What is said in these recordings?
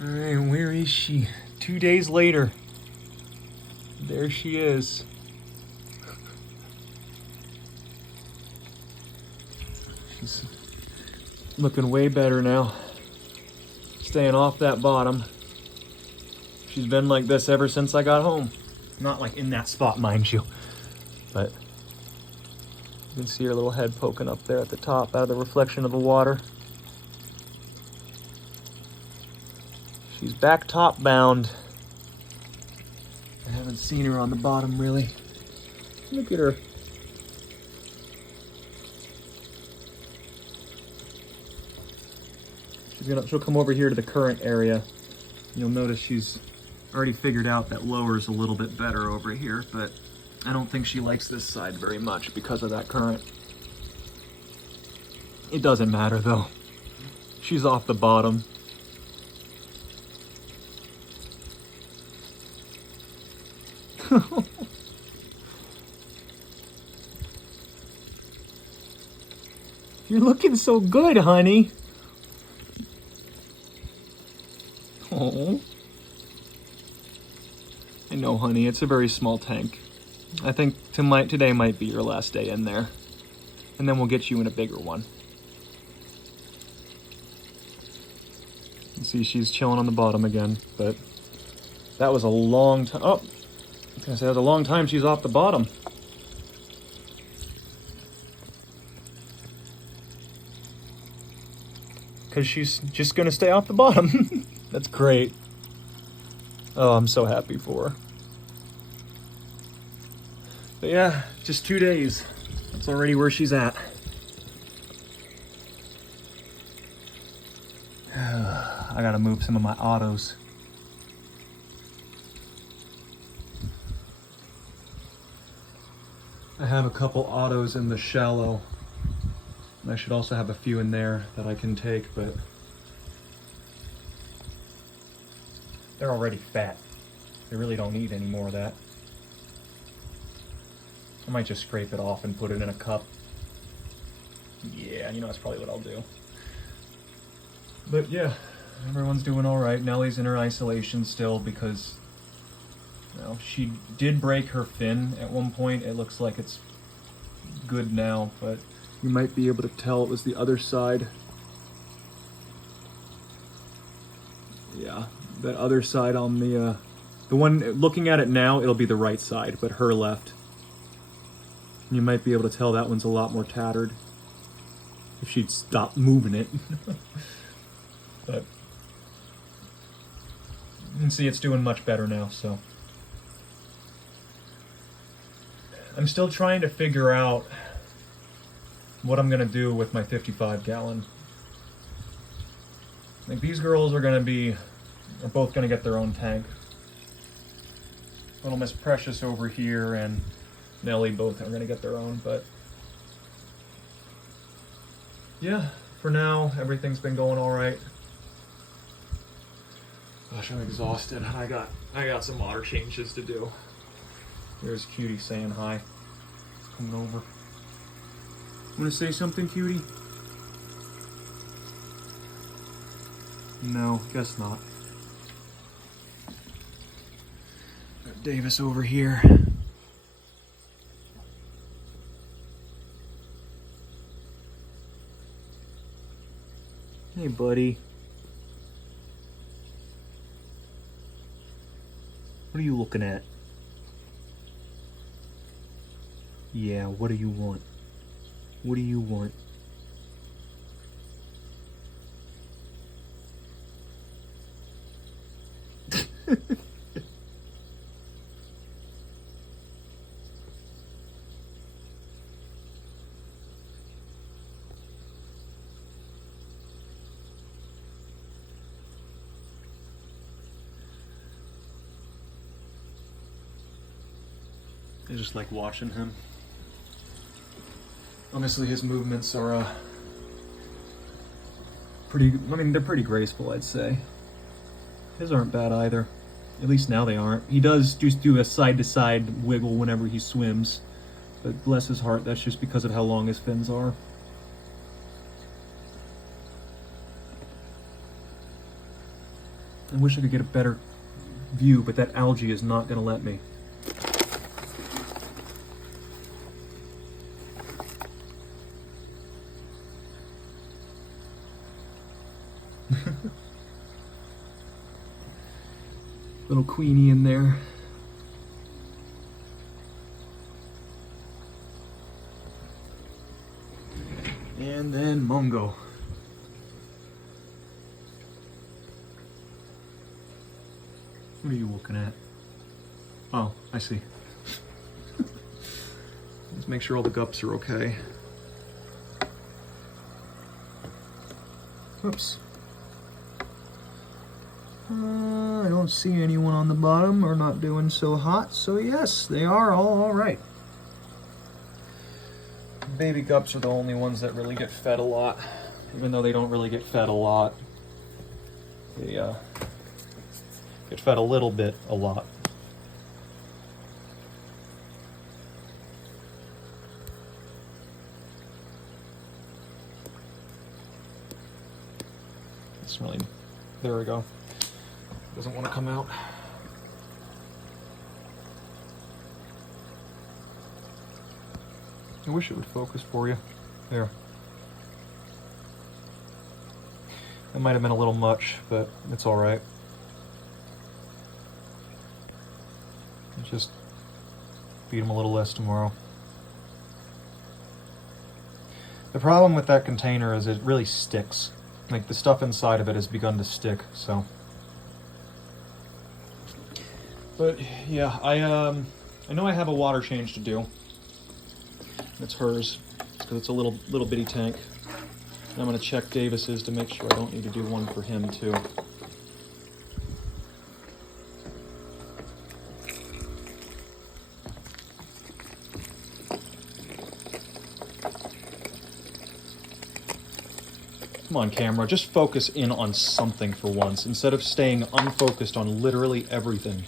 All right, where is she? 2 days later. There she is. She's looking way better now. Staying off that bottom. She's been like this ever since I got home. Not like in that spot, mind you. But you can see her little head poking up there at the top out of the reflection of the water. She's back top bound. I haven't seen her on the bottom really. Look at her. She'll come over here to the current area. You'll notice she's already figured out that lower is a little bit better over here, but I don't think she likes this side very much because of that current. It doesn't matter though. She's off the bottom. You're looking so good, honey. Oh. I know, honey, it's a very small tank. I think today might be your last day in there. And then we'll get you in a bigger one. You see, she's chilling on the bottom again, but that was a long time. Oh, I was gonna say, that was a long time she's off the bottom. Because she's just gonna stay off the bottom. That's great. Oh, I'm so happy for her. But yeah, just 2 days. That's already where she's at. I gotta move some of my autos. I have a couple autos in the shallow. And I should also have a few in there that I can take, but they're already fat. They really don't need any more of that. I might just scrape it off and put it in a cup. Yeah, that's probably what I'll do. But yeah, everyone's doing all right. Nellie's in her isolation still because, she did break her fin at one point. It looks like it's good now, but you might be able to tell it was the other side. Yeah, that other side on the one looking at it now, it'll be the right side, but her left. You might be able to tell that one's a lot more tattered if she'd stop moving it. But you can see it's doing much better now, so. I'm still trying to figure out what I'm gonna do with my 55-gallon. Like, these girls are both gonna get their own tank. Little Miss Precious over here and Nellie both are gonna get their own, but yeah, for now, everything's been going all right. Gosh, I'm exhausted. I got some water changes to do. There's Cutie saying hi. Coming over. Want to say something, Cutie? No, guess not. Got Davis over here. Hey, buddy. What are you looking at? Yeah, what do you want? What do you want? I just like watching him. Honestly, his movements are they're pretty graceful, I'd say. His aren't bad either. At least now they aren't. He does just do a side-to-side wiggle whenever he swims. But bless his heart, that's just because of how long his fins are. I wish I could get a better view, but that algae is not going to let me. Little queenie in there. And then Mungo. What are you looking at? Oh, I see. Let's make sure all the gups are okay. Oops. I don't see anyone on the bottom or not doing so hot, so yes, they are all right. Baby gups are the only ones that really get fed a lot, even though they don't really get fed a lot. They get fed a little bit a lot. It's really, there we go. Doesn't want to come out. I wish it would focus for you. There. That might have been a little much, but it's all right. Just feed them a little less tomorrow. The problem with that container is it really sticks. Like the stuff inside of it has begun to stick, so. But yeah, I know I have a water change to do. It's hers, because it's a little bitty tank. And I'm gonna check Davis's to make sure I don't need to do one for him too. Come on, camera, just focus in on something for once, instead of staying unfocused on literally everything.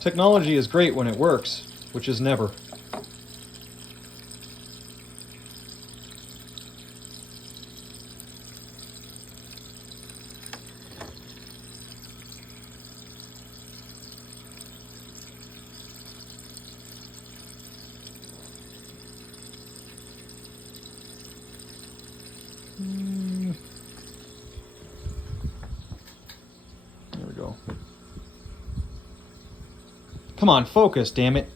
Technology is great when it works, which is never. There we go. Come on, focus, damn it.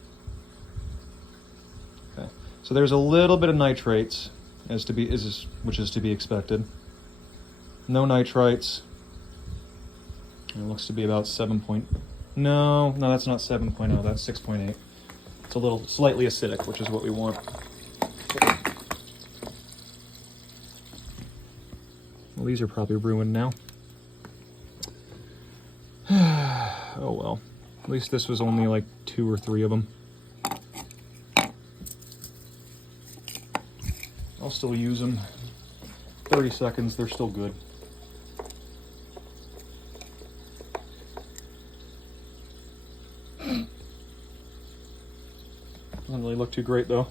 Okay, so there's a little bit of nitrates, which is to be expected. No nitrites. It looks to be about 7 point. No, that's not 7.0. That's 6.8. It's a little slightly acidic, which is what we want. Well, these are probably ruined now. Oh well. At least this was only like 2 or 3 of them. I'll still use them. 30 seconds, they're still good. Doesn't really look too great though.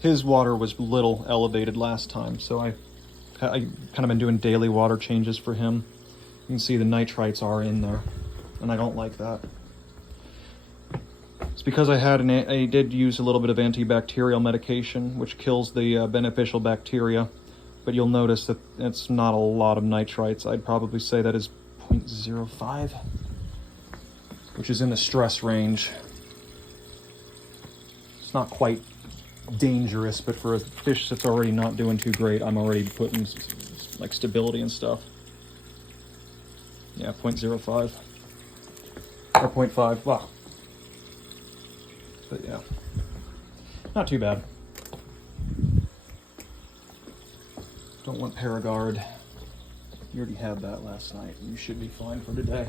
His water was little elevated last time, so I kind of been doing daily water changes for him. You can see the nitrites are in there, and I don't like that. It's because I did use a little bit of antibacterial medication, which kills the beneficial bacteria, but you'll notice that it's not a lot of nitrites. I'd probably say that is 0.05, which is in the stress range. It's not quite dangerous, but for a fish that's already not doing too great, I'm already putting like stability and stuff. Yeah, 0.05 or 0.5. Wow. But yeah, not too bad. Don't want Paragard. You already had that last night. You should be fine for today.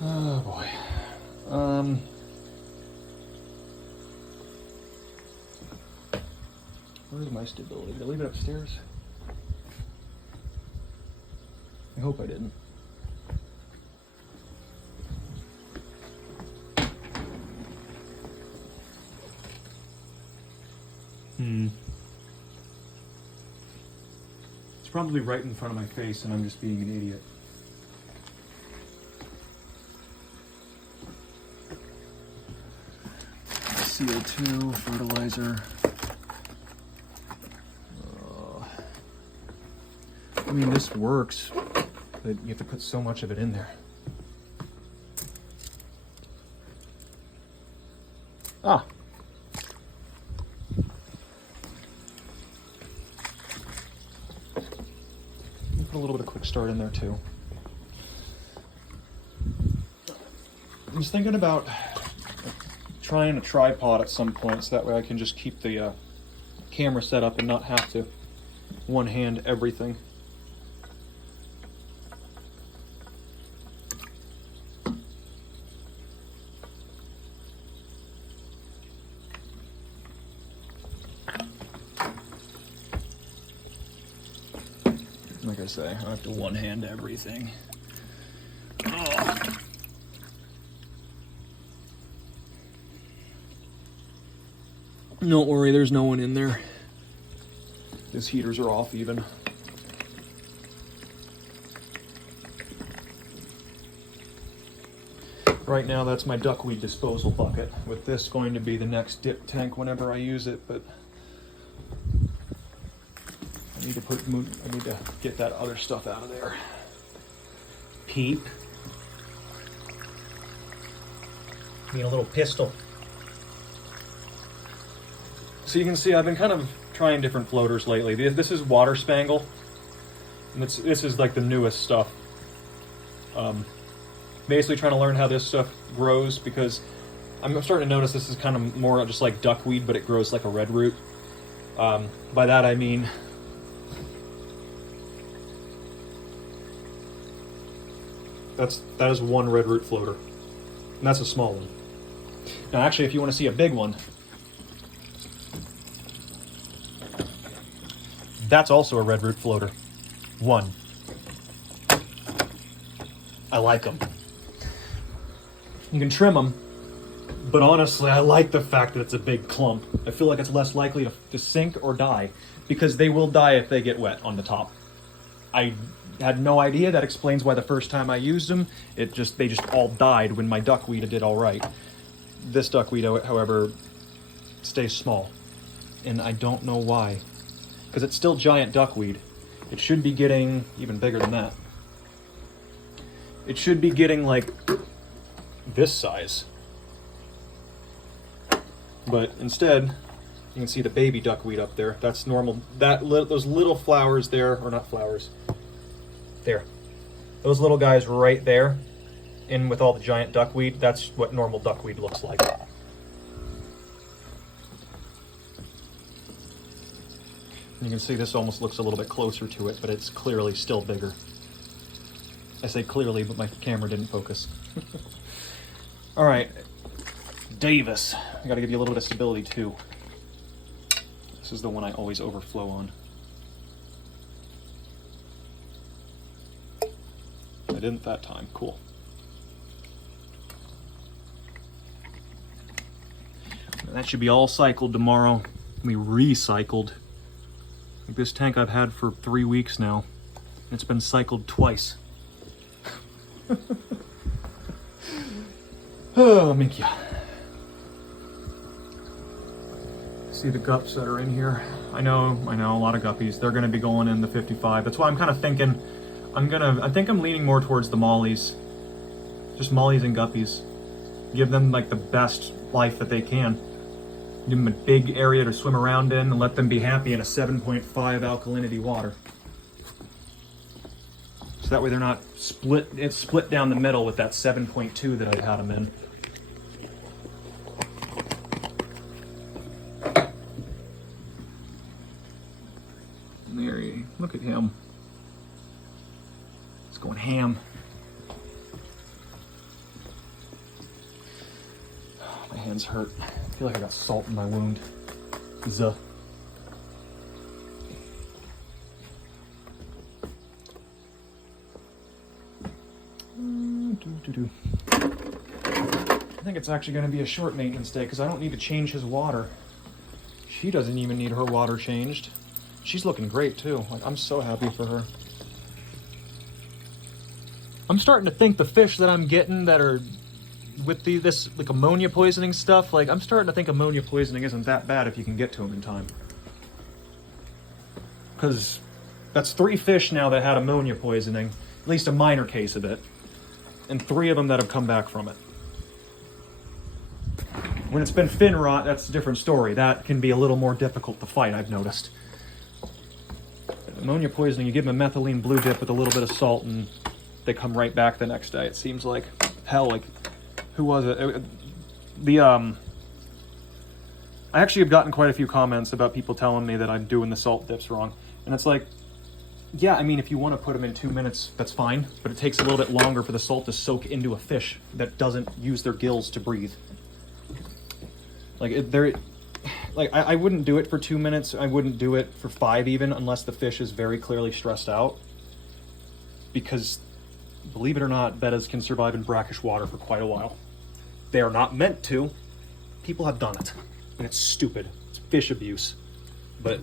Oh boy. Where's my stability? Did I leave it upstairs? I hope I didn't. It's probably right in front of my face and I'm just being an idiot. CO2, fertilizer. I mean, this works, but you have to put so much of it in there. Ah. Put a little bit of quick start in there too. I was thinking about trying a tripod at some point so that way I can just keep the camera set up and not have to one-hand everything. Like I say, I have to one-hand everything. Oh. Don't worry, there's no one in there. These heaters are off even. Right now, that's my duckweed disposal bucket, with this going to be the next dip tank whenever I use it, but I need to get that other stuff out of there. Peep. Being a little pistol. So you can see I've been kind of trying different floaters lately. This is water spangle, and this is like the newest stuff. Basically trying to learn how this stuff grows, because I'm starting to notice this is kind of more just like duckweed, but it grows like a red root. By that I mean that is one red root floater, and that's a small one. Now actually, if you want to see a big one, that's also a red root floater. One. I like them. You can trim them, but honestly, I like the fact that it's a big clump. I feel like it's less likely to sink or die, because they will die if they get wet on the top. I had no idea. That explains why the first time I used them, they just all died when my duckweed did all right. This duckweed, however, stays small, and I don't know why. Because it's still giant duckweed. It should be getting even bigger than that. It should be getting like this size. But instead, you can see the baby duckweed up there. That's normal. Those little flowers there, or not flowers, there. Those little guys right there, in with all the giant duckweed, that's what normal duckweed looks like. You can see this almost looks a little bit closer to it, but it's clearly still bigger. I say clearly, but my camera didn't focus. All right, Davis. I gotta give you a little bit of stability too. This is the one I always overflow on. I didn't that time, cool. That should be all cycled tomorrow. Be recycled. This tank I've had for 3 weeks now. It's been cycled twice. Oh, Minkia. See the gups that are in here? I know, a lot of guppies. They're gonna be going in the 55. That's why I'm kind of thinking, I think I'm leaning more towards the mollies. Just mollies and guppies. Give them like the best life that they can. Give them a big area to swim around in and let them be happy in a 7.5 alkalinity water. So that way they're not split down the middle with that 7.2 that I had them in. And there you look at him. It's going ham. My hands hurt. I feel like I got salt in my wound. Zuh. I think it's actually going to be a short maintenance day because I don't need to change his water. She doesn't even need her water changed. She's looking great too. Like, I'm so happy for her. I'm starting to think the fish that I'm getting that are with this like ammonia poisoning stuff, like I'm starting to think ammonia poisoning isn't that bad if you can get to them in time. Because that's 3 fish now that had ammonia poisoning, at least a minor case of it, and 3 of them that have come back from it. When it's been fin rot, that's a different story. That can be a little more difficult to fight, I've noticed. Ammonia poisoning, you give them a methylene blue dip with a little bit of salt and they come right back the next day, it seems like. Hell, like, who was it? I actually have gotten quite a few comments about people telling me that I'm doing the salt dips wrong. And it's like, yeah, I mean, if you want to put them in 2 minutes, that's fine. But it takes a little bit longer for the salt to soak into a fish that doesn't use their gills to breathe. Like, I wouldn't do it for 2 minutes. I wouldn't do it for 5 even, unless the fish is very clearly stressed out. Because, believe it or not, bettas can survive in brackish water for quite a while. They are not meant to. People have done it. And it's stupid. It's fish abuse. But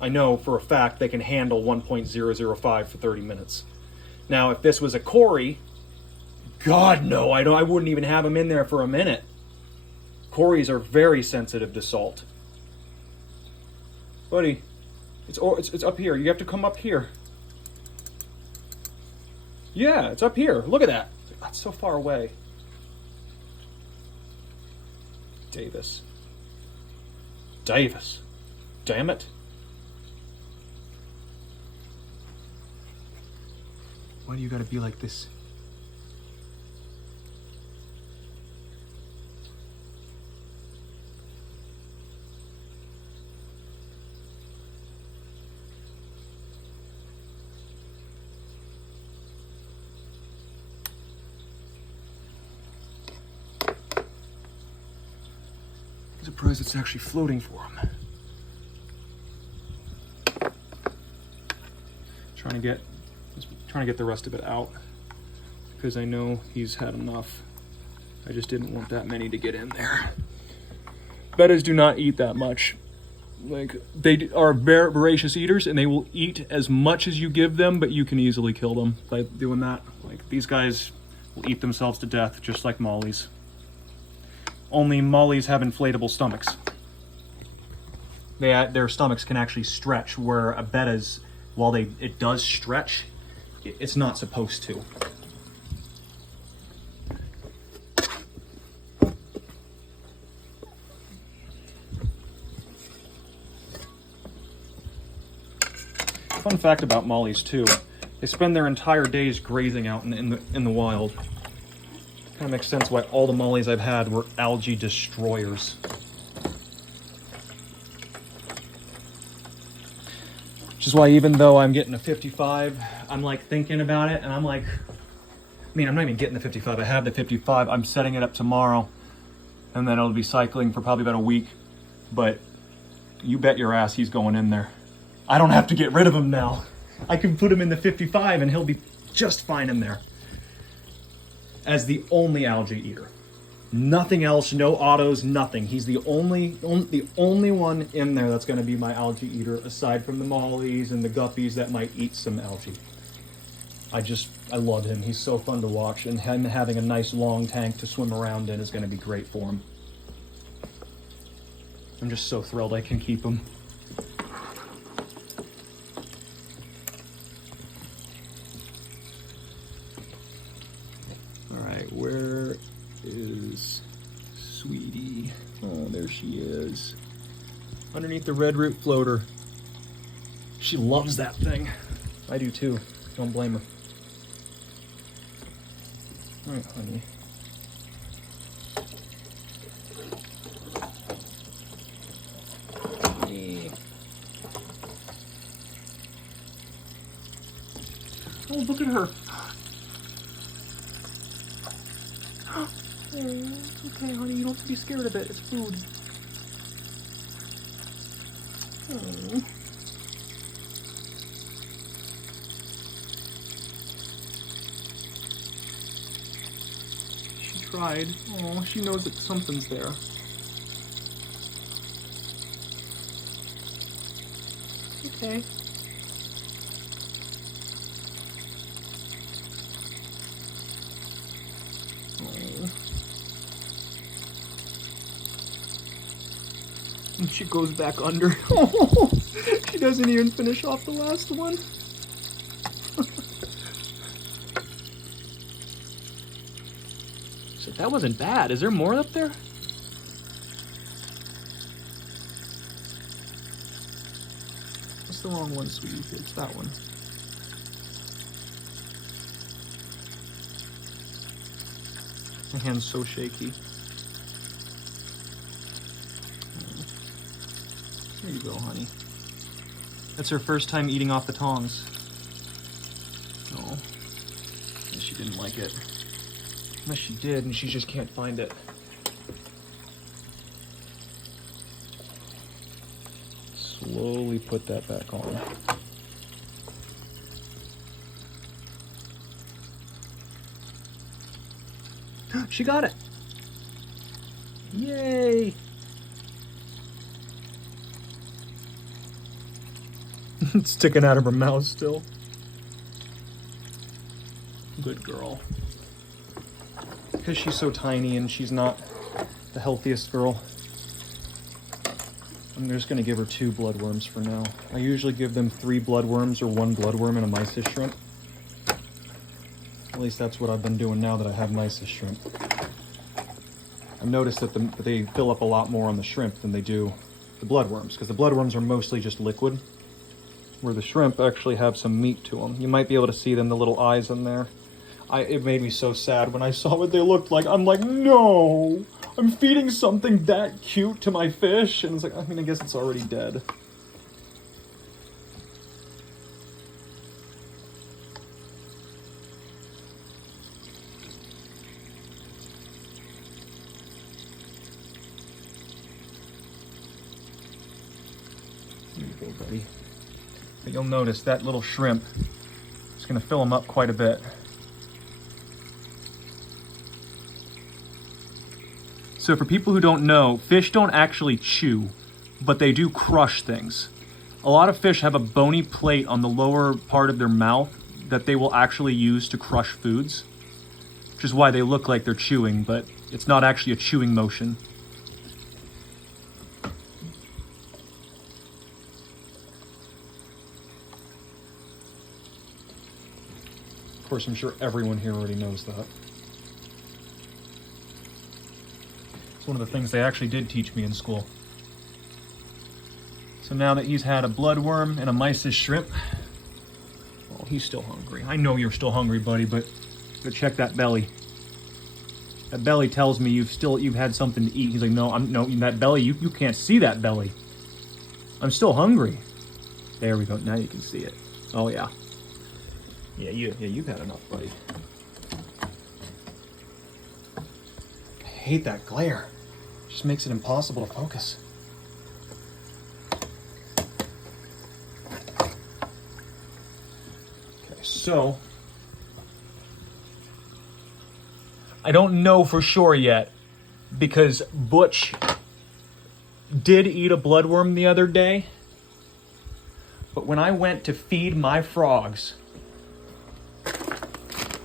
I know for a fact they can handle 1.005 for 30 minutes. Now, if this was a Cory, God no, I wouldn't even have them in there for a minute. Cories are very sensitive to salt. Buddy, it's up here. You have to come up here. Yeah, it's up here. Look at that. That's so far away. Davis. Damn it. Why do you gotta be like this? I'm surprised it's actually floating for him. Trying to get the rest of it out because I know he's had enough. I just didn't want that many to get in there. Bettas do not eat that much. Like, they are very voracious eaters and they will eat as much as you give them, but you can easily kill them by doing that. Like, these guys will eat themselves to death just like mollies. Only mollies have inflatable stomachs. Their stomachs can actually stretch, where a betta's, while it does stretch, it's not supposed to. Fun fact about mollies too, they spend their entire days grazing out in the wild. Kind of makes sense why all the mollies I've had were algae destroyers. Which is why even though I'm getting a 55, I'm like thinking about it and I'm like, I mean, I'm not even getting the 55, I have the 55, I'm setting it up tomorrow and then it'll be cycling for probably about a week, but you bet your ass he's going in there. I don't have to get rid of him now. I can put him in the 55 and he'll be just fine in there. As the only algae eater. Nothing else, no autos, nothing. He's the only one in there that's going to be my algae eater, aside from the mollies and the guppies that might eat some algae. I love him. He's so fun to watch, and him having a nice long tank to swim around in is going to be great for him. I'm just so thrilled I can keep him. Alright, where is Sweetie? Oh, there she is. Underneath the red root floater. She loves that thing. I do too. Don't blame her. Alright, honey. Oh, look at her. Okay, honey, you don't have to be scared of it. It's food. Oh. She tried. Oh, she knows that something's there. okay? Oh. And she goes back under. She doesn't even finish off the last one. So that wasn't bad. Is there more up there? That's the wrong one, sweetie. It's that one. My hand's so shaky. There you go, honey. That's her first time eating off the tongs. Oh. Yeah, she didn't like it. Unless she did, and she just can't find it. Slowly put that back on. She got it! Yay! It's sticking out of her mouth still. Good girl. Because she's so tiny and she's not the healthiest girl, I'm just going to give her 2 bloodworms for now. I usually give them 3 bloodworms or 1 bloodworm and a mysis shrimp. At least that's what I've been doing now that I have mysis shrimp. I've noticed that they fill up a lot more on the shrimp than they do the bloodworms, because the bloodworms are mostly just liquid, where the shrimp actually have some meat to them. You might be able to see them, the little eyes in there. It made me so sad when I saw what they looked like. I'm like, no! I'm feeding something that cute to my fish, and it's like, I mean, I guess it's already dead. Here you go, buddy. But you'll notice that little shrimp is going to fill them up quite a bit. So for people who don't know, fish don't actually chew, but they do crush things. A lot of fish have a bony plate on the lower part of their mouth that they will actually use to crush foods, which is why they look like they're chewing, but it's not actually a chewing motion. Of course, I'm sure everyone here already knows that. It's one of the things they actually did teach me in school. So now that he's had a bloodworm and a mysis shrimp, well, he's still hungry. I know you're still hungry, buddy, but check that belly. That belly tells me you've had something to eat. He's like, no, that belly, you can't see that belly. I'm still hungry. There we go. Now you can see it. Oh yeah. Yeah, you've had enough, buddy. I hate that glare. It just makes it impossible to focus. Okay, so I don't know for sure yet, because Butch did eat a bloodworm the other day, but when I went to feed my frogs,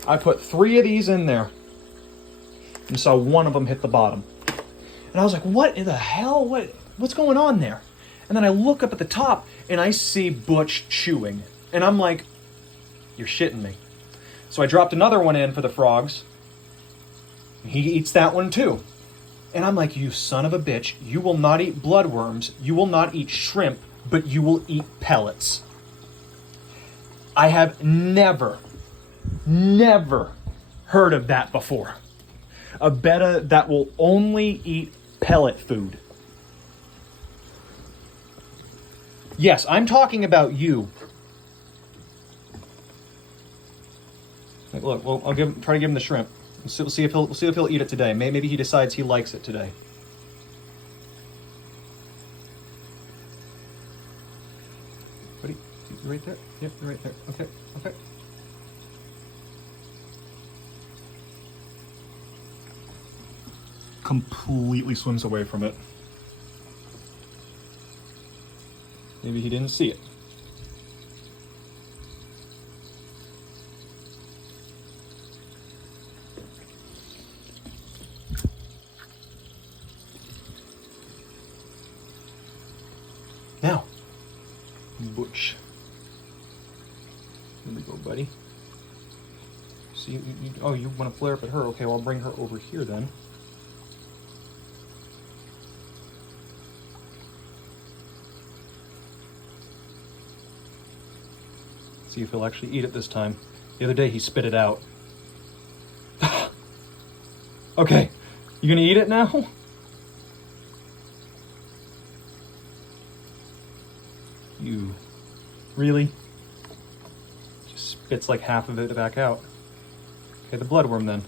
I put 3 of these in there and saw one of them hit the bottom. And I was like, what in the hell? What's going on there? And then I look up at the top and I see Butch chewing. And I'm like, you're shitting me. So I dropped another one in for the frogs. He eats that one too. And I'm like, you son of a bitch, you will not eat bloodworms, you will not eat shrimp, but you will eat pellets. I have never heard of that before. A betta that will only eat pellet food. Yes, I'm talking about you. Look, well, I'll try to give him the shrimp. We'll see if he'll eat it today. Maybe he decides he likes it today. Buddy, you right there? Yep, you're right there. Okay. Completely swims away from it. Maybe he didn't see it. Butch. Here we go, buddy. See, oh, you want to flare up at her? Okay, well, I'll bring her over here then. See if he'll actually eat it this time. The other day he spit it out. Okay, you gonna eat it now? You really? Just spits like half of it back out. Okay, the bloodworm then.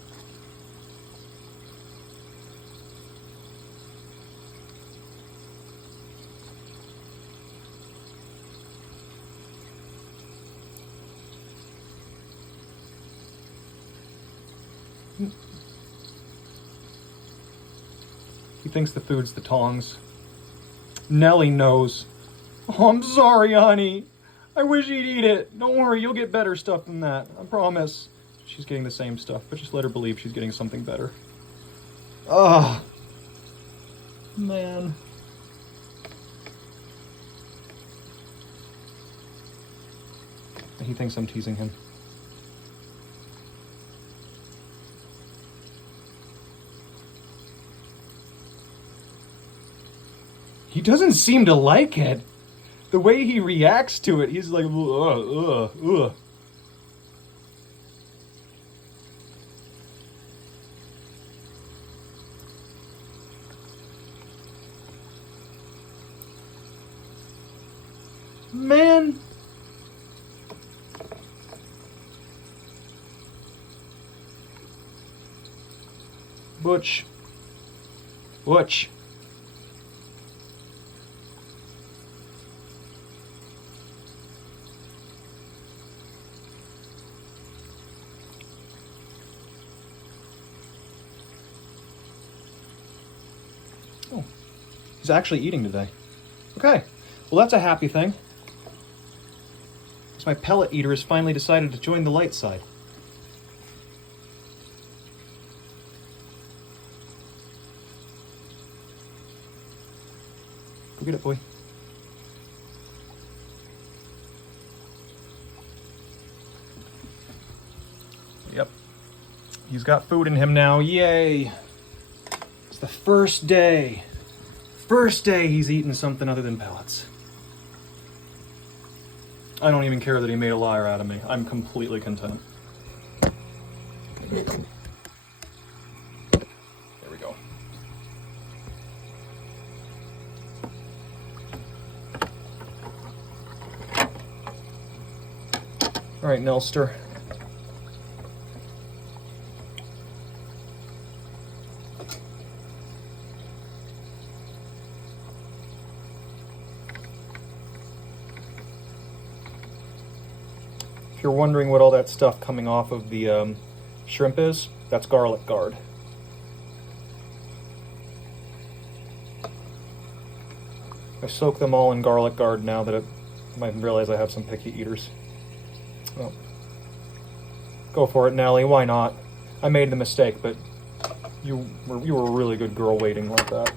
He thinks the food's the tongs. Nellie knows. Oh, I'm sorry, honey. I wish he'd eat it. Don't worry, you'll get better stuff than that. I promise. She's getting the same stuff, but just let her believe she's getting something better. Ah, man. He thinks I'm teasing him. He doesn't seem to like it. The way he reacts to it, he's like, ugh. Man. Butch. Butch. Oh, he's actually eating today. Okay, well that's a happy thing. My pellet eater has finally decided to join the light side. Go get it, boy. Yep. He's got food in him now. Yay! It's the first day. First day he's eaten something other than pellets. I don't even care that he made a liar out of me. I'm completely content. There we go. All right, Nelster. If you're wondering what all that stuff coming off of the shrimp is, that's garlic guard. I soak them all in garlic guard now that I realize I have some picky eaters. Well, go for it, Nellie. Why not? I made the mistake, but you were a really good girl waiting like that.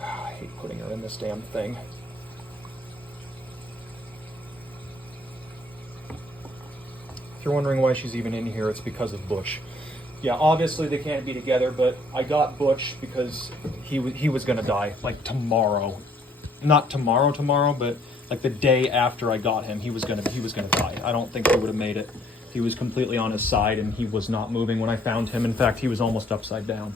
I hate putting her in this damn thing. If you're wondering why she's even in here, it's because of Butch. Yeah, obviously they can't be together, but I got Butch because he was gonna die, like tomorrow. Not tomorrow, but like the day after I got him, he was gonna die. I don't think he would have made it. He was completely on his side and he was not moving when I found him. In fact, he was almost upside down.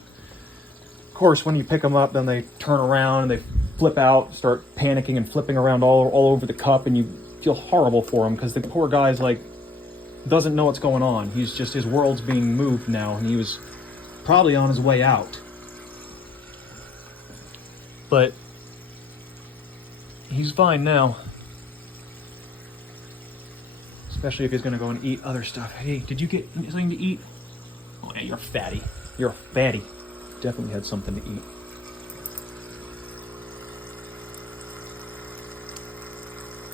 Of course, when you pick them up, then they turn around and they flip out, start panicking and flipping around all over the cup, and you feel horrible for him because the poor guy's like, doesn't know what's going on. He's just, his world's being moved now, and he was probably on his way out. But he's fine now. Especially if he's gonna go and eat other stuff. Hey, did you get something to eat? Oh, yeah, you're fatty. You're fatty. Definitely had something to eat.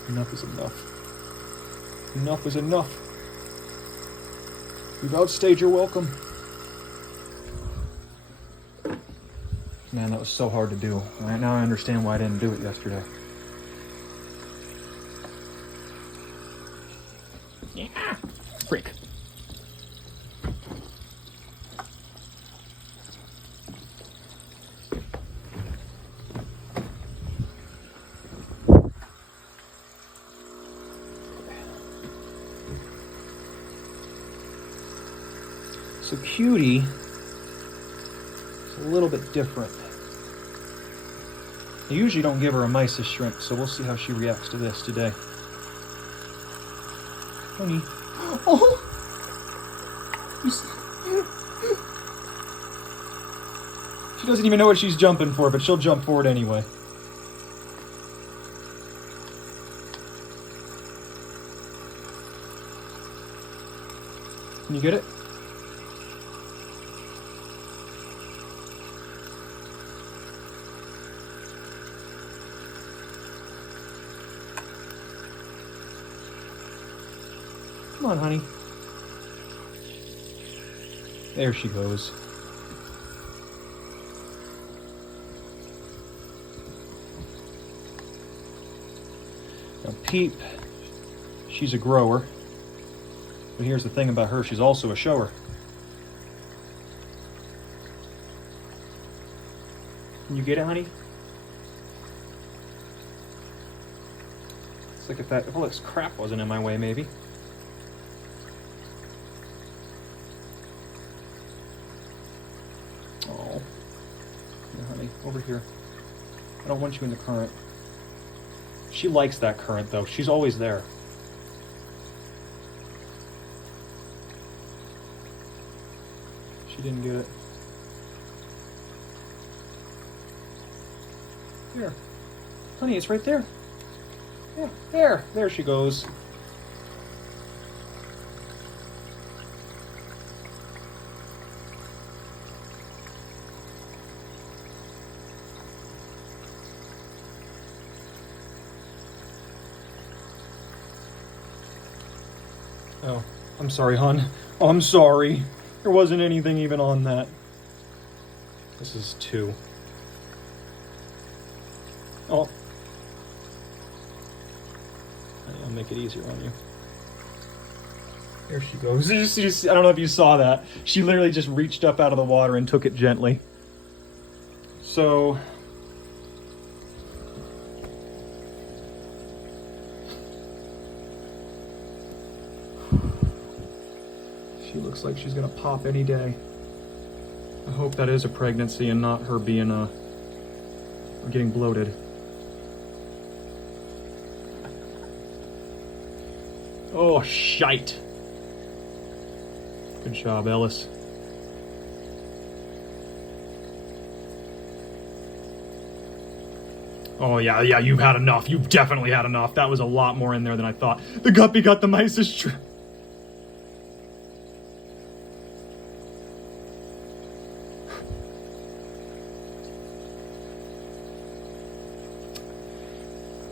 Enough is enough. Enough is enough. You've outstayed your welcome. Man, that was so hard to do. Right now I understand why I didn't do it yesterday. Yeah. Frick. So Cutie is a little bit different. I usually don't give her a mysis shrimp, so we'll see how she reacts to this today. Honey. Oh! She doesn't even know what she's jumping for, but she'll jump for it anyway. Can you get it? Come on, honey. There she goes. Now, Peep, she's a grower. But here's the thing about her, she's also a shower. Can you get it, honey? It's like if all this crap wasn't in my way, maybe. Oh. Here, honey, over here. I don't want you in the current. She likes that current, though. She's always there. She didn't get it. Here. Honey, it's right there. Yeah, there. There she goes. Oh, I'm sorry, hon. Oh, I'm sorry. There wasn't anything even on that. This is 2. Oh. I'll make it easier on you. There she goes. I don't know if you saw that. She literally just reached up out of the water and took it gently. So... she looks like she's gonna pop any day. I hope that is a pregnancy and not her being getting bloated. Oh, shite. Good job, Ellis. Oh, yeah, you've had enough. You've definitely had enough. That was a lot more in there than I thought. The guppy got the mysis shrimp.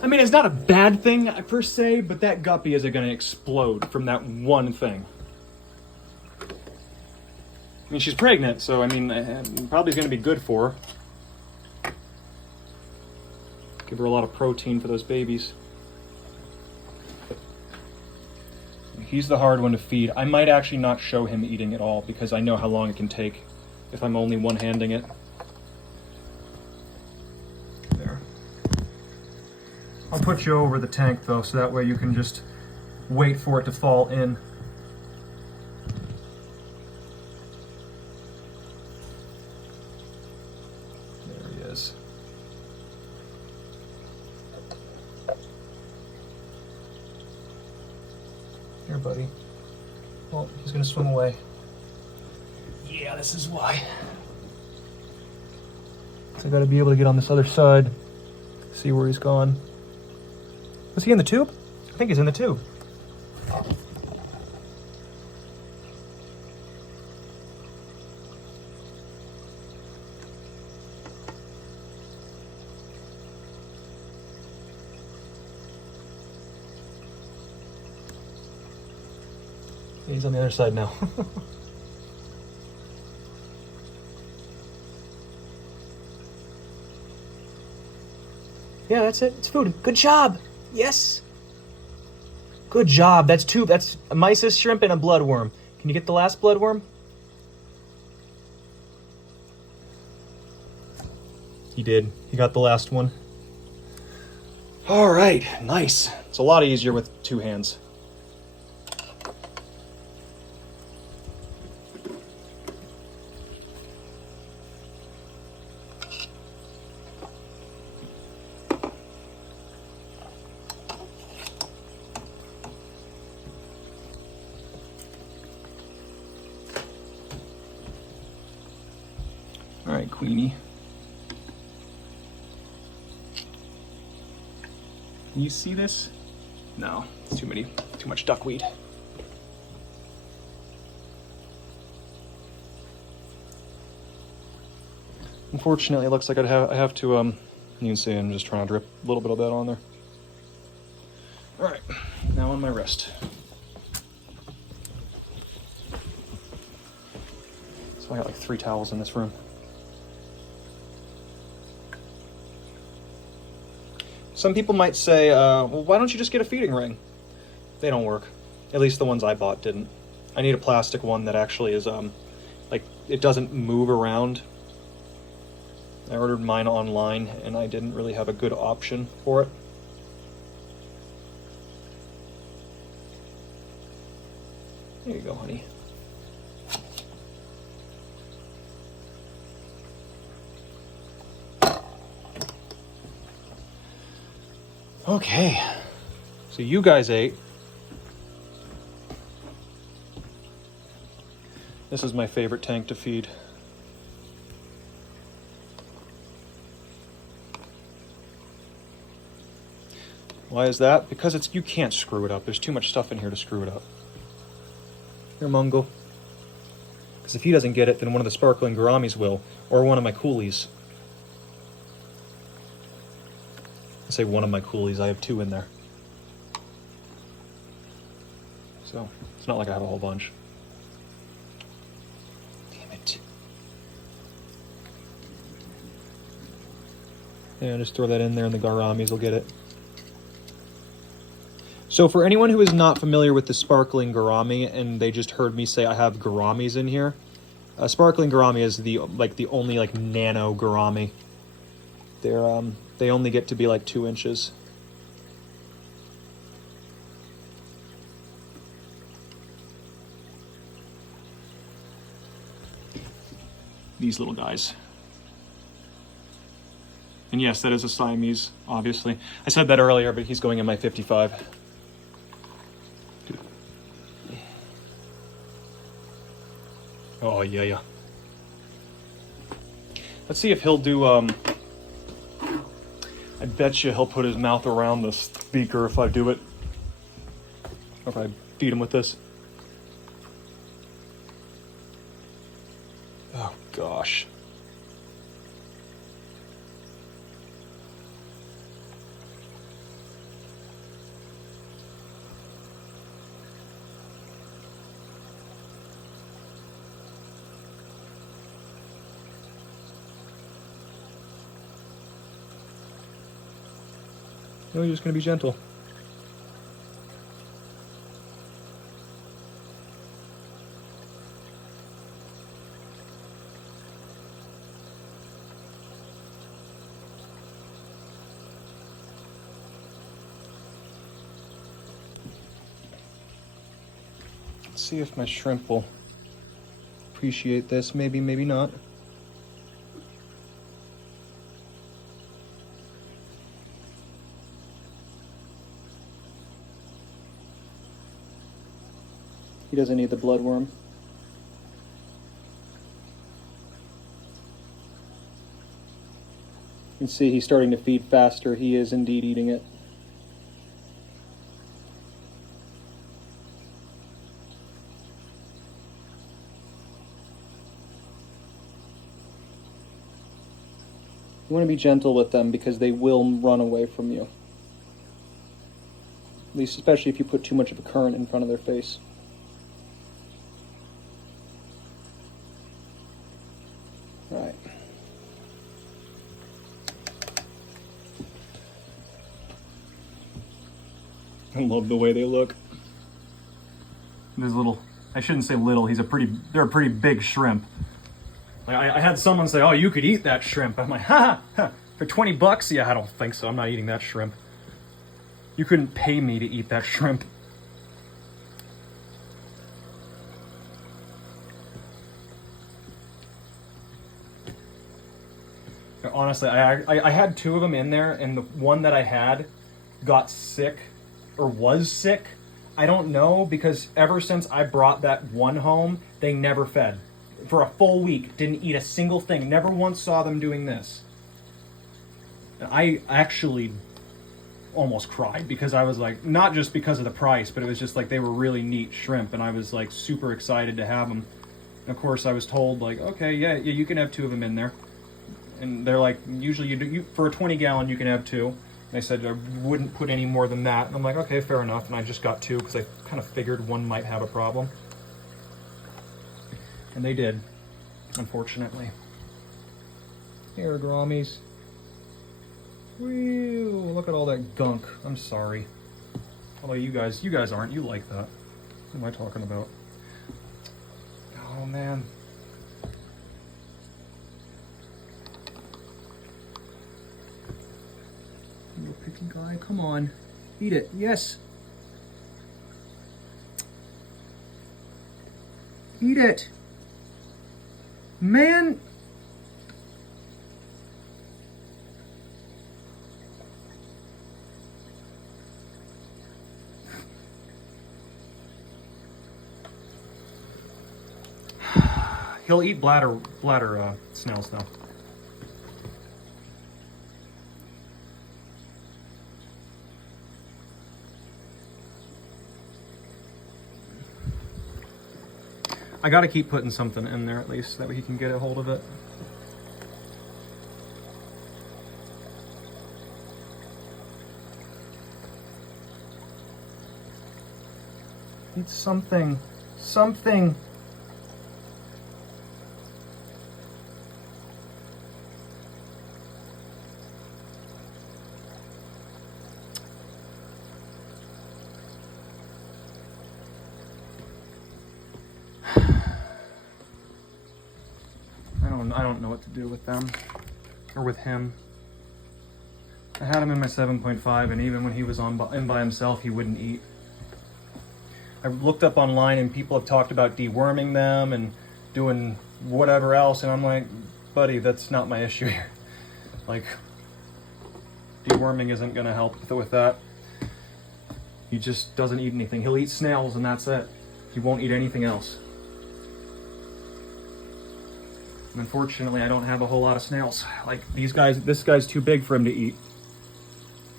I mean, it's not a bad thing per se, but that guppy isn't going to explode from that one thing. I mean, she's pregnant, so I mean, probably going to be good for her. Give her a lot of protein for those babies. He's the hard one to feed. I might actually not show him eating at all because I know how long it can take if I'm only one-handing it. There. I'll put you over the tank though, so that way you can just wait for it to fall in. There he is. Here, buddy. Oh, he's gonna swim away. Yeah, this is why. So I gotta be able to get on this other side, see where he's gone. Was he in the tube? I think he's in the tube. He's on the other side now. Yeah, that's it. It's food. Good job. Yes. Good job. That's two. That's a mysis shrimp and a bloodworm. Can you get the last bloodworm? He did. He got the last one. All right. Nice. It's a lot easier with two hands. All right, Queenie. Can you see this? No, it's too much duckweed. Unfortunately, it looks like I have to, you can see I'm just trying to drip a little bit of that on there. All right, now on my wrist. So I got like 3 towels in this room. Some people might say, well, why don't you just get a feeding ring? They don't work. At least the ones I bought didn't. I need a plastic one that actually is, like, it doesn't move around. I ordered mine online, and I didn't really have a good option for it. There you go, honey. Okay, so you guys ate. This is my favorite tank to feed. Why is that? Because you can't screw it up. There's too much stuff in here to screw it up. Here, Mungo. Because if he doesn't get it, then one of the sparkling gouramis will, or one of my coolies. I say one of my coolies, I have 2 in there. So, it's not like I have a whole bunch. Damn it. Yeah, just throw that in there and the gouramis will get it. So for anyone who is not familiar with the sparkling gourami and they just heard me say I have gouramis in here, sparkling gourami is the only nano gourami. They only get to be like 2 inches. These little guys. And yes, that is a Siamese, obviously. I said that earlier, but he's going in my 55. Oh, yeah. Let's see if he'll do, I bet you he'll put his mouth around the speaker if I do it. Or if I feed him with this. Oh, gosh. No, you're just going to be gentle. Let's see if my shrimp will appreciate this. Maybe, maybe not. He doesn't need the bloodworm. You can see he's starting to feed faster. He is indeed eating it. You want to be gentle with them because they will run away from you. At least especially if you put too much of a current in front of their face. All right. I love the way they look. This little, I shouldn't say little, they're a pretty big shrimp. Like I had someone say, oh, you could eat that shrimp. I'm like, ha ha, for 20 bucks? Yeah, I don't think so. I'm not eating that shrimp. You couldn't pay me to eat that shrimp. Honestly, I had 2 of them in there, and the one that I had got sick, or was sick. I don't know, because ever since I brought that one home, they never fed. For a full week, didn't eat a single thing. Never once saw them doing this. I actually almost cried, because I was like, not just because of the price, but it was just like they were really neat shrimp, and I was like super excited to have them. And of course, I was told like, okay, yeah, you can have 2 of them in there. And they're like, usually you for a 20-gallon you can have 2. And they said I wouldn't put any more than that. And I'm like, okay, fair enough. And I just got 2 because I kind of figured one might have a problem. And they did, unfortunately. Here, Grommies. Whew, look at all that gunk. I'm sorry. Although you guys aren't. You like that. What am I talking about? Oh, man. You picky guy, come on. Eat it, yes. Eat it. Man. He'll eat bladder snails though. I gotta keep putting something in there at least, so that way he can get a hold of it. Eat something. Something. I don't know what to do with them, or with him. I had him in my 7.5, and even when he was in by himself, he wouldn't eat. I looked up online, and people have talked about deworming them and doing whatever else, and I'm like, buddy, that's not my issue here. Like, deworming isn't going to help with that. He just doesn't eat anything. He'll eat snails, and that's it. He won't eat anything else. Unfortunately, I don't have a whole lot of snails. Like these guys, this guy's too big for him to eat.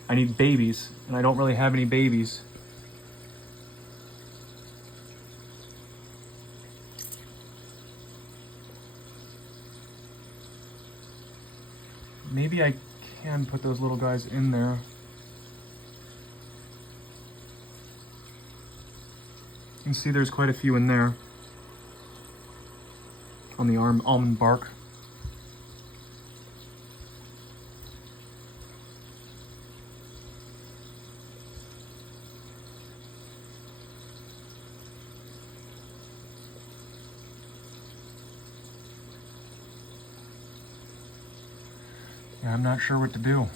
I need babies, and I don't really have any babies. Maybe I can put those little guys in there. You can see there's quite a few in there. On the almond bark. Yeah, I'm not sure what to do.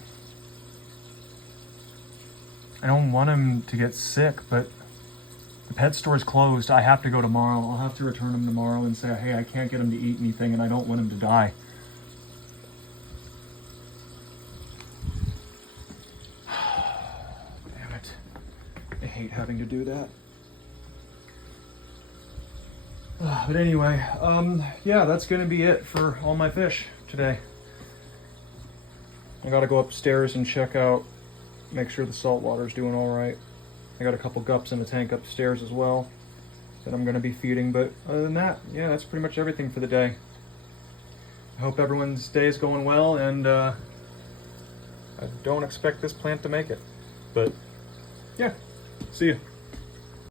I don't want him to get sick, but the pet store's closed. I have to go tomorrow. I'll have to return him tomorrow and say, hey, I can't get him to eat anything and I don't want him to die. Damn it. I hate having to do that. But anyway, yeah, that's going to be it for all my fish today. I got to go upstairs and check out, make sure the salt water's doing all right. I got a couple gups in the tank upstairs as well that I'm going to be feeding, but other than that, yeah, that's pretty much everything for the day. I hope everyone's day is going well, and I don't expect this plant to make it, but yeah, see you.